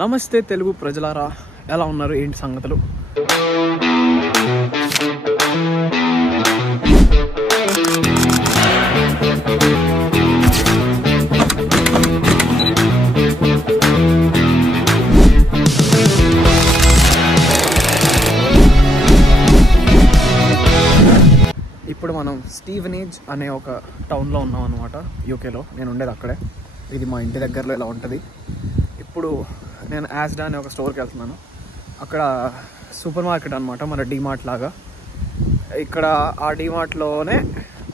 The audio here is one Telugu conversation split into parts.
నమస్తే తెలుగు ప్రజలారా, ఎలా ఉన్నారు? ఏంటి సంగతులు? ఇప్పుడు మనం స్టీవెనేజ్ అనే ఒక టౌన్లో ఉన్నాం అన్నమాట, యూకేలో. నేను ఉండేది అక్కడే. ఇది మా ఇంటి దగ్గరలో ఇలా ఉంటుంది. ఇప్పుడు నేను యాస్డా అనే ఒక స్టోర్కి వెళ్తున్నాను. అక్కడ సూపర్ మార్కెట్ అనమాట, మన డీమార్ట్ లాగా. ఇక్కడ ఆ డీమార్ట్లోనే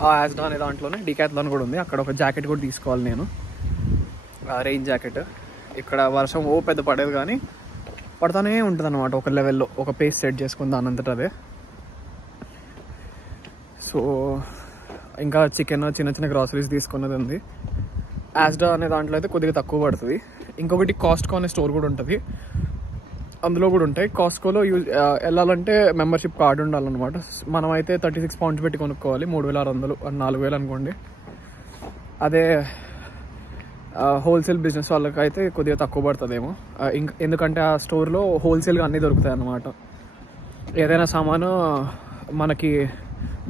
ఆ యాస్డా అనే దాంట్లోనే డీకాథ్లాన్ కూడా ఉంది. అక్కడ ఒక జాకెట్ కూడా తీసుకోవాలి నేను, రెయిన్ జాకెట్. ఇక్కడ వర్షం పెద్ద పడేది కానీ పడుతూనే ఉంటుంది అనమాట, ఒక లెవెల్లో ఒక పేస్ సెట్ చేసుకుని దానంతట అదే. సో ఇంకా చికెన్, చిన్న చిన్న గ్రాసరీస్ తీసుకున్నది ఉంది. యాస్డా అనే దాంట్లో అయితే కొద్దిగా తక్కువ పడుతుంది. ఇంకొకటి కాస్ట్కో అనే స్టోర్ కూడా ఉంటుంది, అందులో కూడా ఉంటాయి. కాస్ట్కోలో వెళ్ళాలంటే మెంబర్షిప్ కార్డు ఉండాలన్నమాట. మనం అయితే 36 పౌండ్స్ పెట్టి కొనుక్కోవాలి, 3600 4000 అనుకోండి. అదే హోల్సేల్ బిజినెస్ వాళ్ళకి అయితే కొద్దిగా తక్కువ పడుతుందేమో, ఎందుకంటే ఆ స్టోర్లో హోల్సేల్గా అన్నీ దొరుకుతాయి అన్నమాట. ఏదైనా సామాను మనకి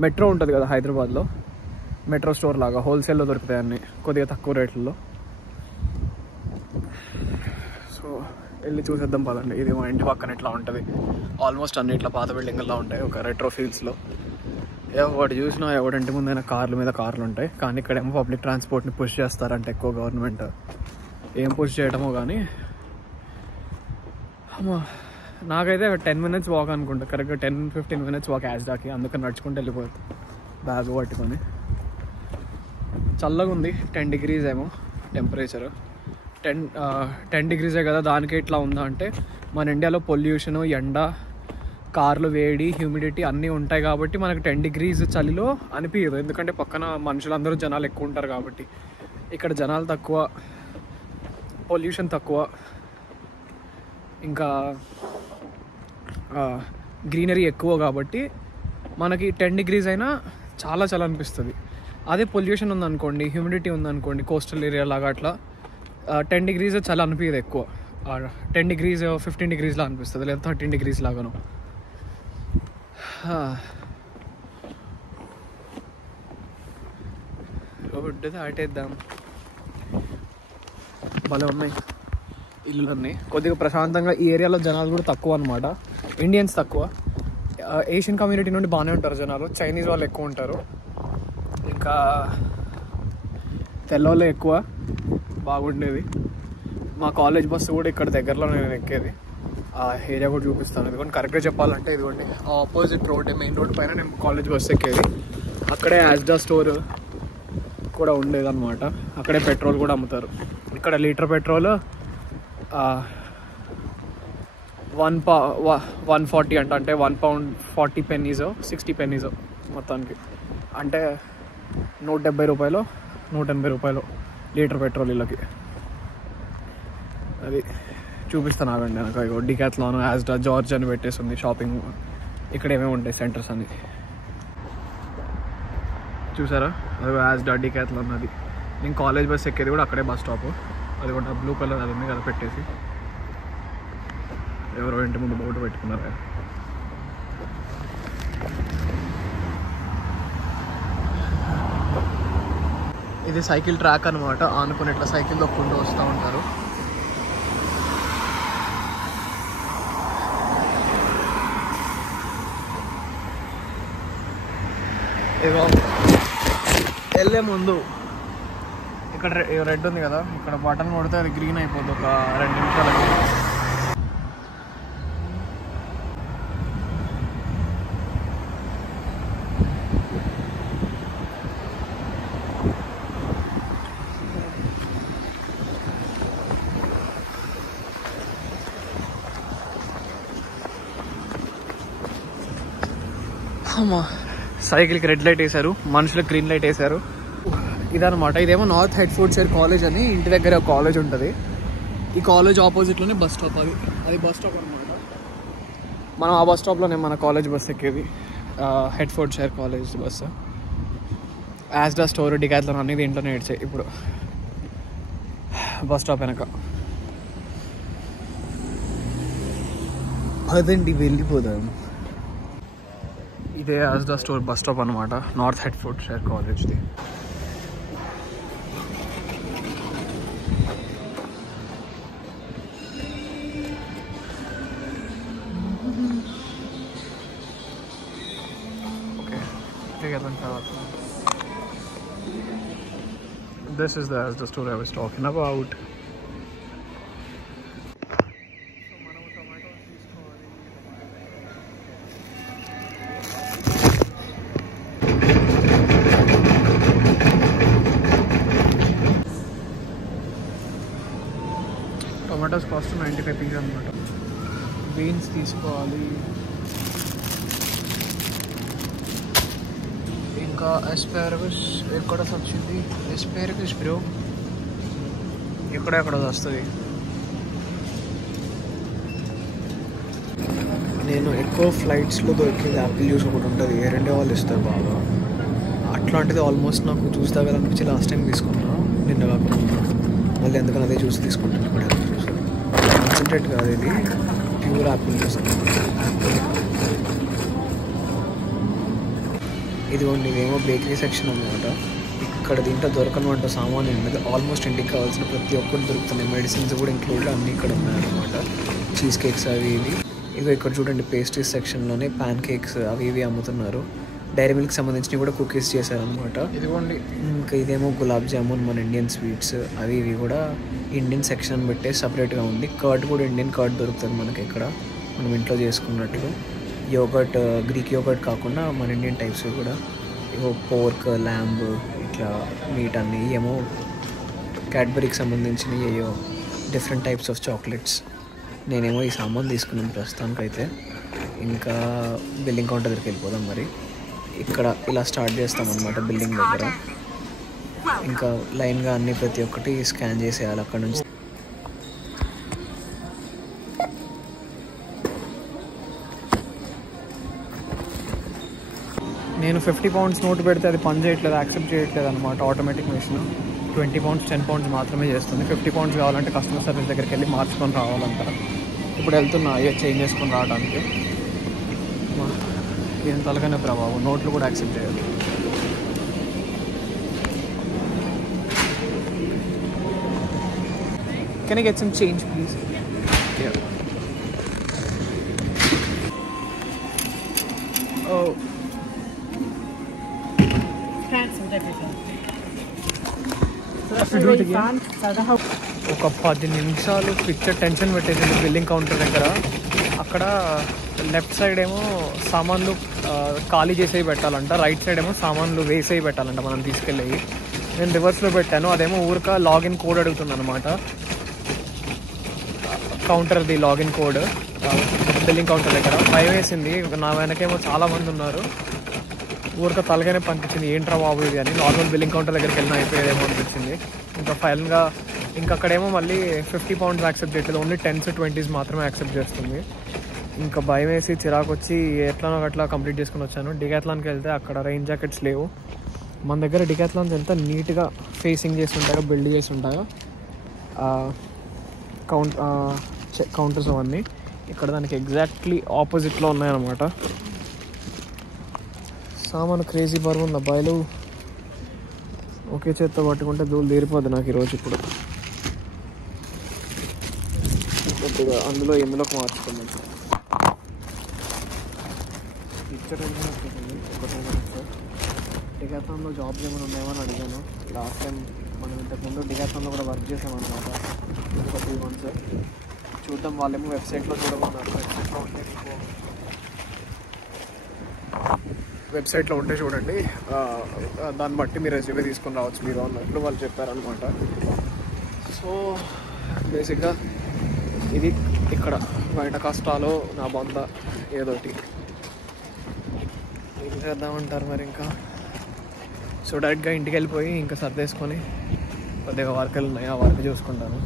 మెట్రో ఉంటుంది కదా హైదరాబాద్లో, మెట్రో స్టోర్ లాగా హోల్సేల్లో దొరుకుతాయి అన్నీ కొద్దిగా తక్కువ రేట్లలో. సో వెళ్ళి చూసేద్దాం పదండి. ఇది మా ఇంటి పక్కన ఇట్లా ఉంటుంది. ఆల్మోస్ట్ అన్ని ఇట్లా పాత బిల్డింగ్లా ఉంటాయి, ఒక రెట్రో ఫీల్డ్స్లో. ఎవడు చూసినా ఎవడింటి ముందైనా కార్ల మీద కార్లు ఉంటాయి. కానీ ఇక్కడేమో పబ్లిక్ ట్రాన్స్పోర్ట్ని పుష్ చేస్తారంటే ఎక్కువ గవర్నమెంట్. ఏం పుష్ చేయడమో కానీ నాకైతే 10 minutes వాక్ అనుకుంటా, కరెక్ట్గా 10-15 minutes వాక్ యాస్డాకి. అందుకని నడుచుకుంటూ వెళ్ళిపోతుంది బ్యాగ్ పట్టుకొని. చల్లగా ఉంది, 10 degrees ఏమో టెంపరేచర్. 10 degrees కదా, దానికి ఇట్లా ఉందా అంటే మన ఇండియాలో పొల్యూషను, ఎండ, కార్లు, వేడి, హ్యూమిడిటీ అన్నీ ఉంటాయి కాబట్టి మనకు 10 degrees చలిలో అనిపించదు. ఎందుకంటే పక్కన మనుషులందరూ జనాలు ఎక్కువ ఉంటారు కాబట్టి. ఇక్కడ జనాలు తక్కువ, పొల్యూషన్ తక్కువ, ఇంకా గ్రీనరీ ఎక్కువ కాబట్టి మనకి 10 degrees అయినా చాలా చాలా అనిపిస్తుంది. అదే పొల్యూషన్ ఉందనుకోండి, హ్యూమిడిటీ ఉందనుకోండి, కోస్టల్ ఏరియా లాగా అట్లా 10 degrees చాలా అనిపించదు ఎక్కువ. 10 degrees 15 degrees లా అనిపిస్తుంది, లేదా 13 degrees లాగాను. రోడ్డు దాటేద్దాం. భలే ఉన్నాయి ఇల్లులన్నీ, కొద్దిగా ప్రశాంతంగా. ఈ ఏరియాలో జనాలు కూడా తక్కువ అనమాట, ఇండియన్స్ తక్కువ. ఏషియన్ కమ్యూనిటీ నుండి బాగానే ఉంటారు జనాలు, చైనీస్ వాళ్ళు ఎక్కువ ఉంటారు, ఇంకా తెల్లవాళ్ళే ఎక్కువ. బాగుండేది. మా కాలేజ్ బస్సు కూడా ఇక్కడ దగ్గరలో నేను ఎక్కేది. ఆ ఏరియా కూడా చూపిస్తాను. ఇదిగోండి, కరెక్ట్గా చెప్పాలంటే ఇదిగోండి ఆపోజిట్ రోడ్, మెయిన్ రోడ్ పైన నేను కాలేజ్ బస్సు ఎక్కేది. అక్కడే యాస్డా స్టోర్ కూడా ఉండేది అనమాట. అక్కడే పెట్రోల్ కూడా అమ్ముతారు. ఇక్కడ లీటర్ పెట్రోల్ 140 అంటే 1 pound 40 pennies 60 pennies మొత్తానికి. అంటే 170 రూపాయలు 180 రూపాయలు లీటర్ పెట్రోల్ వీళ్ళకి. అది చూపిస్తాను ఆగండి. నాకు డీకాథ్లాన్, యాస్డా, జార్జ్ అని పెట్టేసింది షాపింగ్. ఇక్కడ ఏమేమి ఉంటాయి సెంటర్స్ అని చూసారా? అది యాస్డా, డీకాథ్లాన్. అది నేను కాలేజ్ బస్ ఎక్కేది కూడా అక్కడే, బస్ స్టాప్. అది కూడా బ్లూ కలర్ అది ఉంది కదా పెట్టేసి. ఎవరో ఇంటి ముందు బోర్డు పెట్టుకున్నారు. ఇది సైకిల్ ట్రాక్ అనమాట, ఆనుకుని ఇట్లా సైకిల్ దొక్కుంటూ వస్తూ ఉంటారు. ఇగో వెళ్ళే ముందు ఇక్కడ రెడ్ ఉంది కదా, ఇక్కడ బటన్ కొడితే అది గ్రీన్ అయిపోద్ది ఒక 2 నిమిషాలకి. సైకిల్కి రెడ్ లైట్ వేశారు, మనుషులకు గ్రీన్ లైట్ వేశారు. ఇదనమాట. ఇదేమో నార్త్ హెడ్ఫోర్డ్షైర్ కాలేజ్ అని, ఇంటి దగ్గర ఒక కాలేజ్ ఉంటుంది. ఈ కాలేజ్ ఆపోజిట్లోనే బస్ స్టాప్. అది బస్ స్టాప్ అనమాట. మనం ఆ బస్ స్టాప్లోనే మన కాలేజ్ బస్ ఎక్కేది, Hertfordshire college bus. Asda store, Decathlon అన్నీ దీంట్లోనే ఏడ్చాయి ఇప్పుడు బస్ స్టాప్ వెనక. పదండి వెళ్ళిపోదాం. ఇదే ఆస్డా స్టోర్ బస్ స్టాప్ అనమాట, north హెడ్ఫోర్డ్షైర్ కాలేజ్ది. This is the store I was talking about. Tomatoes cost 95 rupees అనమాట. బీన్స్ తీసుకోవాలి. ఇంకా ఎస్పారగస్ ఎక్కడ వచ్చింది? ఎస్పారగస్ బ్రో ఎక్కడ వస్తుంది. నేను ఎక్కువ ఫ్లైట్స్లో దొరికేది యాపిల్ జ్యూస్ ఒకటి ఉంటుంది, ఏరండే వాళ్ళు ఇస్తారు బాగా. అట్లాంటిది ఆల్మోస్ట్ నాకు జ్యూస్ తాగాలనిపించి లాస్ట్ టైం తీసుకున్నా, నిన్న కాకుండా. మళ్ళీ ఎందుకని అదే జ్యూస్ తీసుకుంటాను. ఇప్పుడు యాపిల్ జ్యూస్ కాన్సన్ట్రేట్ కాదు, ఇది ప్యూర్ యాపిల్ జ్యూస్. ఇదిగోండి, ఇదేమో బేకరీ సెక్షన్ అన్నమాట. ఇక్కడ దీంట్లో దొరకనమాట సామాన్లు ఉన్నది. ఆల్మోస్ట్ ఇంటికి కావాల్సిన ప్రతి ఒక్కటి దొరుకుతున్నాయి. మెడిసిన్స్ కూడా ఇంక్లూడ్ అన్నీ ఇక్కడ ఉన్నాయన్నమాట. చీజ్ కేక్స్ అవి ఇవి. ఇదిగో ఇక్కడ చూడండి, పేస్ట్రీస్ సెక్షన్లోనే ప్యాన్ కేక్స్ అవి ఇవి అమ్ముతున్నారు. డైరీ మిల్క్ సంబంధించినవి కూడా కుకీస్ చేశారనమాట. ఇదిగోండి, ఇంకా ఇదేమో గులాబ్ జామున్, మన ఇండియన్ స్వీట్స్ అవి ఇవి కూడా ఇండియన్ సెక్షన్ పెట్టే సపరేట్గా ఉంది. కర్డ్ కూడా ఇండియన్ కర్డ్ దొరుకుతుంది మనకి ఇక్కడ, మనం ఇంట్లో చేసుకున్నట్లు. యోగర్ట్, గ్రీక్ యోగర్ట్ కాకుండా మన ఇండియన్ టైప్స్ కూడా. ఇవో పోర్క్, ల్యాంబ్, ఇట్లా మీట్ అన్నీ. ఏమో క్యాడ్బరీకి సంబంధించినవి, ఏయో డిఫరెంట్ టైప్స్ ఆఫ్ చాక్లెట్స్. నేనేమో ఈ సామాన్ తీసుకున్నాను ప్రస్తుతానికైతే. ఇంకా బిల్లింగ్ కౌంటర్ దగ్గరికి వెళ్ళిపోదాం. మరి ఇక్కడ ఇలా స్టార్ట్ చేస్తామన్నమాట బిల్లింగ్ దగ్గర. ఇంకా లైన్గా అన్నీ ప్రతి ఒక్కటి స్కాన్ చేసేయాలి అక్కడ నుంచి. నేను 50 pounds నోటు పెడితే అది పని చేయట్లేదు, యాక్సెప్ట్ చేయట్లేదు అనమాట. ఆటోమేటిక్ మెషిన్ 20 pounds 10 pounds మాత్రమే చేస్తుంది. 50 pounds కావాలంటే కస్టమర్ సర్వీస్ దగ్గరికి వెళ్ళి మార్చుకొని రావాలంట. ఇప్పుడు వెళ్తున్నా అయ్యో చేంజ్ చేసుకొని రావడానికి. ఏం తలగానే ప్రభావం, నోట్లు కూడా యాక్సెప్ట్ చేయాలి. Can I get some change please? ఓ ఒక 10 నిమిషాలు పిక్చర్ టెన్షన్ పెట్టేసింది బిల్లింగ్ కౌంటర్ దగ్గర. అక్కడ లెఫ్ట్ సైడ్ ఏమో సామాన్లు ఖాళీ చేసేవి పెట్టాలంట, రైట్ సైడ్ ఏమో సామాన్లు వేసేవి పెట్టాలంట మనం తీసుకెళ్ళేవి. నేను రివర్స్లో పెట్టాను, అదేమో ఊరిక లాగిన్ కోడ్ అడుగుతుంది అనమాట. కౌంటర్ది లాగిన్ కోడ్ బిల్లింగ్ కౌంటర్ దగ్గర. భయం వేసింది, నా వెనకేమో చాలామంది ఉన్నారు. ఊరిక తలగానే పంపించింది, ఏంట్రా బాబు ఇది అని. నార్మల్ బిల్లింగ్ కౌంటర్ దగ్గరికి వెళ్ళిన అయిపోయేదేమో అనిపించింది. ఇంకా ఫైనల్గా ఇంకా అక్కడేమో మళ్ళీ 50 pounds యాక్సెప్ట్ చేయట్లేదు, ఓన్లీ 10s 20s మాత్రమే యాక్సెప్ట్ చేస్తుంది. ఇంకా భయం వేసి చిరాకు వచ్చి ఎట్లానో అట్లా కంప్లీట్ చేసుకుని వచ్చాను. డికాథ్లాన్కి వెళ్తే అక్కడ రెయిన్ జాకెట్స్ లేవు. మన దగ్గర డికాథ్లాన్స్ ఎంత నీట్గా ఫేసింగ్ చేసి ఉంటాయో, బిల్డ్ చేసి ఉంటాయో కౌంటర్స్ అవన్నీ. ఇక్కడ దానికి ఎగ్జాక్ట్లీ ఆపోజిట్లో ఉన్నాయన్నమాట. సామాను క్రేజీ బరువు ఉంది అబ్బాయిలు. ఒకే చేత్తో పట్టుకుంటే దూలు తీరిపోద్ది నాకు ఈరోజు. ఇప్పుడు కొద్దిగా అందులో ఇందులోకి మార్చుకుందాం. పిక్చర్ డికాథ్లాన్లో జాబ్స్ ఏమైనా ఉన్నాయో అని అడిగాను. లాస్ట్ టైం మనం ఇంతకుముందు డికాథ్లాన్లో కూడా వర్క్ చేసామన్నమాట, ఒక 3 months. చూద్దాం, వాళ్ళేమో వెబ్సైట్లో చూడమన్నారు. వెబ్సైట్లో ఉంటే చూడండి, దాన్ని బట్టి మీరు రెజ్యూమే తీసుకొని రావచ్చు మీరు అన్నట్లు వాళ్ళు చెప్పారనమాట. సో బేసిక్గా ఇది ఇక్కడ బయట కష్టాలు నా బొంద ఏదోటి ఏం చేద్దామంటారు మరి. ఇంకా సో డైరెక్ట్గా ఇంటికి వెళ్ళిపోయి ఇంకా సర్దేసుకొని కొద్దిగా వర్కులు ఉన్నాయి, ఆ వర్క్ చూసుకుంటాను.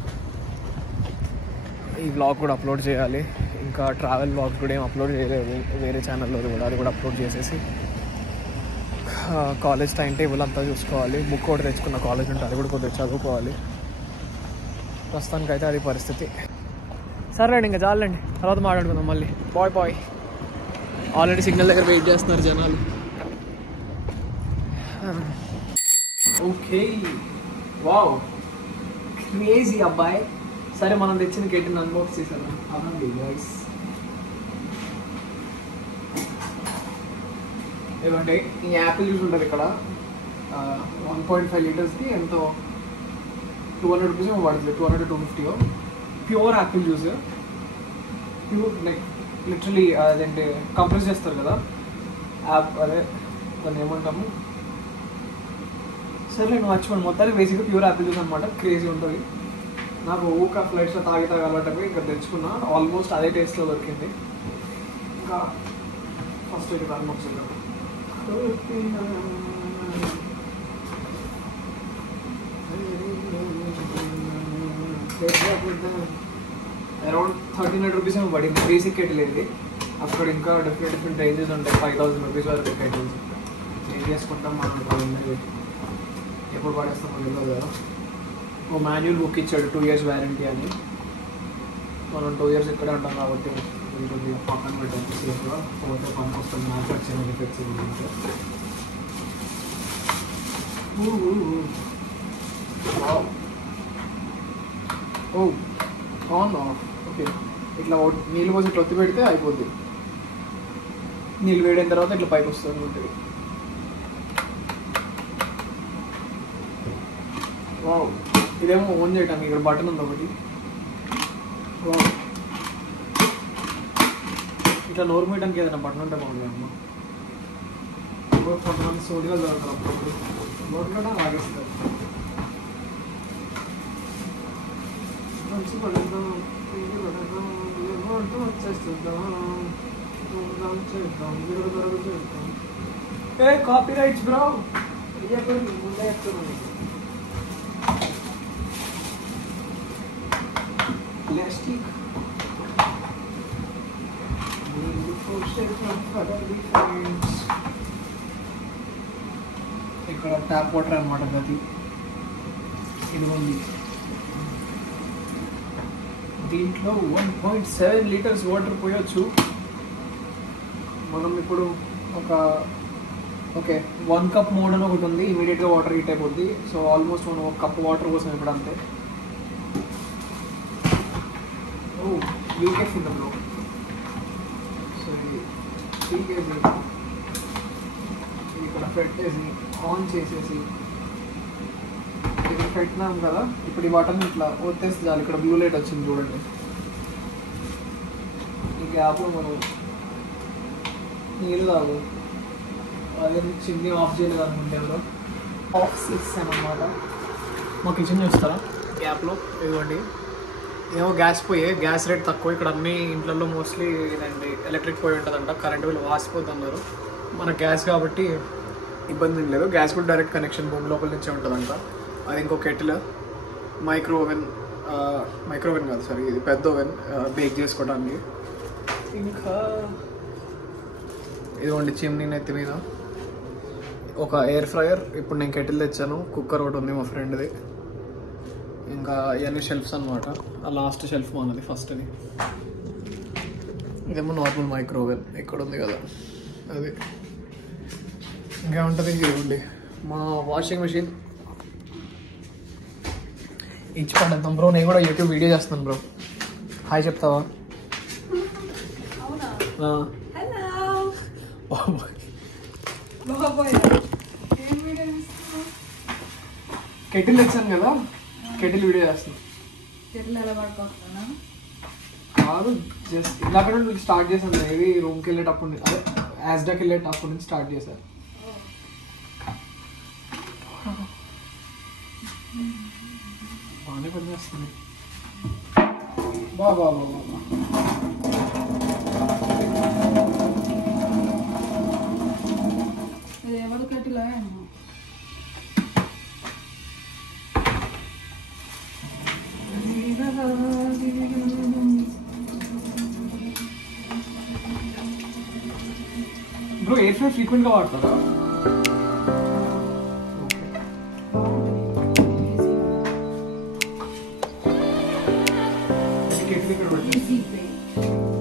ఈ వ్లాగ్ కూడా అప్లోడ్ చేయాలి. ఇంకా ట్రావెల్ వ్లాగ్ కూడా ఏం అప్లోడ్ చేయలేదు వేరే ఛానల్లో కూడా, అది కూడా అప్లోడ్ చేసేసి కాలేజ్ టైం టేబుల్ అంతా చూసుకోవాలి. బుక్ కూడా తెచ్చుకున్న కాలేజ్ ఉంటే అది కూడా కొద్దిగా చదువుకోవాలి. ప్రస్తుతానికైతే అది పరిస్థితి. సరేండి ఇంకా చాలండి, తర్వాత మాట్లాడుకుందాం మళ్ళీ. Bye bye. ఆల్రెడీ సిగ్నల్ దగ్గర వెయిట్ చేస్తున్నారు జనాలు. ఓకే, వావ్, క్రేజీ అబ్బాయి. సరే, మనం తెచ్చిన కెట్టిని అన్బాక్స్ చేశాను. అదండి వాయిస్. ఏమంటే ఈ యాపిల్ జ్యూస్ ఉంటుంది ఇక్కడ, 1.5 లీటర్స్కి ఎంతో 200 రూపీస్ పడుతుంది, 200 to 250. Pure Apple juice, pure like literally అదేంటి కంప్రెస్ చేస్తారు కదా అదే దాన్ని ఏమంటాము, సరే నేను మర్చిపోను. మొత్తానికి బేసిక్గా ప్యూర్ యాపిల్ జ్యూస్ అనమాట. క్రేజీ ఉంటుంది. నాకు ఊక ఫ్లైట్స్లో తాగి అలవాటు ఇక్కడ తెచ్చుకున్నా. ఆల్మోస్ట్ అదే టేస్ట్లో దొరికింది. ఇంకా ఫస్ట్ ఇది అన్బాక్స్ చేద్దాం. అరౌండ్ 1300 రూపీస్ ఏమో పడింది. బేసిక్ కెటిల్ ఇది. అక్కడ ఇంకా డిఫరెంట్ రేంజెస్ ఉంటాయి, 5000 రూపీస్ వరకు కెటిల్స్. ఏం చేసుకుంటాం మనం, ఎప్పుడు పడేస్తాం తెలియదు కదా. ఓ మాన్యువల్ బుక్ ఇచ్చాడు, 2 years వ్యారంటీ అని. మనం 2 years ఇక్కడే ఉంటాం కాబట్టి కొంచెం పక్కన పెట్టాం సేఫ్గా. పోతే పనికి వస్తుంది, manufacturing effects on off. Okay, ఇట్లా నీళ్ళు పోసి ఇట్లా ఒత్తి పెడితే అయిపోద్ది. నీళ్ళు వేడిన తర్వాత ఇట్లా పైకి వస్తుంది ఉంటుంది. వావ్, ఇదేమో ఓన్ చేయటానికి ఇక్కడ బటన్ ఉంది ఒకటి. వావ్, ఇట్లా నోరు మీయడానికి ఏదైనా బటన్ ఉంటే బాగుంది. కొంతమంది సోడియాలు దొరకదు అప్పుడు, నోట్లో లాగేస్తారు. Copyrights bro. ప్లాస్టిక్ ఇక్కడ ట్యాప్ వాటర్ అనమాట. గది ఇది ఉంది. దీంట్లో 1.7 లీటర్స్ వాటర్ పోయొచ్చు. మనం ఇప్పుడు ఓకే 1 cup మోడ్ అని ఒకటి ఉంది. ఇమీడియట్గా వాటర్ హీట్ అయిపోద్ది. సో ఆల్మోస్ట్ మనం 1 cup వాటర్ కోసం ఇప్పుడు అంతే. యూకే ఫిల్మ్లో సో ఇది ఇక్కడ పెట్టేసి ఆన్ చేసేసి ఇక్కడ పెట్టినాం కదా. ఇప్పుడు ఈ బటన్ ఇట్లా ఒత్తేస్తే చాలు. ఇక్కడ బ్లూ లైట్ వచ్చింది చూడండి. ఈ గ్యాప్లో మనం నీళ్ళు తాగు. అదే చిమ్నీ ఆఫ్ చేయలేదు అనుకుంటే ఎవరో ఆఫ్ చేస్తాను అనమాట. మా కిచెన్ చూస్తారా గ్యాప్లో ఇవ్వండి. ఏమో గ్యాస్ పోయే, గ్యాస్ రేట్ తక్కువ. ఇక్కడ అన్ని ఇంట్లలో మోస్ట్లీ ఇదండి ఎలక్ట్రిక్ పోయి ఉంటుందంట. కరెంట్ బిల్ వాసిపోతున్నారు. మన గ్యాస్ కాబట్టి ఇబ్బంది ఏం లేదు. గ్యాస్ కూడా డైరెక్ట్ కనెక్షన్ భూమి లోపల నుంచే ఉంటుందంట. అది ఇంకో కెటిల్, మైక్రో ఓవెన్ కాదు సారీ, ఇది పెద్ద ఓవెన్ బేక్ చేసుకోవడానికి. ఇంకా ఇదిగోండి చిమ్నీ నెత్తి మీద ఒక ఎయిర్ ఫ్రైయర్. ఇప్పుడు నేను కెటిల్ తెచ్చాను. కుక్కర్ ఒకటి ఉంది మా ఫ్రెండ్ది. ఇంకా ఇవన్నీ షెల్ఫ్స్ అనమాట. ఆ లాస్ట్ షెల్ఫ్ మనది, ఫస్ట్ది. ఇదేమో నార్మల్ మైక్రో ఓవెన్ ఇక్కడ ఉంది కదా అది. ఇంకా ఉంటుంది ఇదిగోండి మా వాషింగ్ మెషిన్. ఇచ్చి పడేద్దాం బ్రో. నేను కూడా యూట్యూబ్ వీడియో చేస్తాను బ్రో. హాయ్ చెప్తావా? కెటిల్ తెచ్చాను కదా, కెటిల్ వీడియో చేస్తాను. కాదు, జస్ట్ ఇలాగ స్టార్ట్ చేశాను. ఇది రూమ్కి వెళ్ళేటప్పుడు, అదే యాజ్డాకి వెళ్ళేటప్పుడు నుంచి స్టార్ట్ చేశాను. బాగానే పనిచేస్తుంది. బాబా ఎవరు కట్టిలా బ్రో ఎయిర్ ఫ్రై ఫ్రీక్వెంట్గా వాడతారా? కెటిల్ ఇక్కడ పెట్టి Easy Way.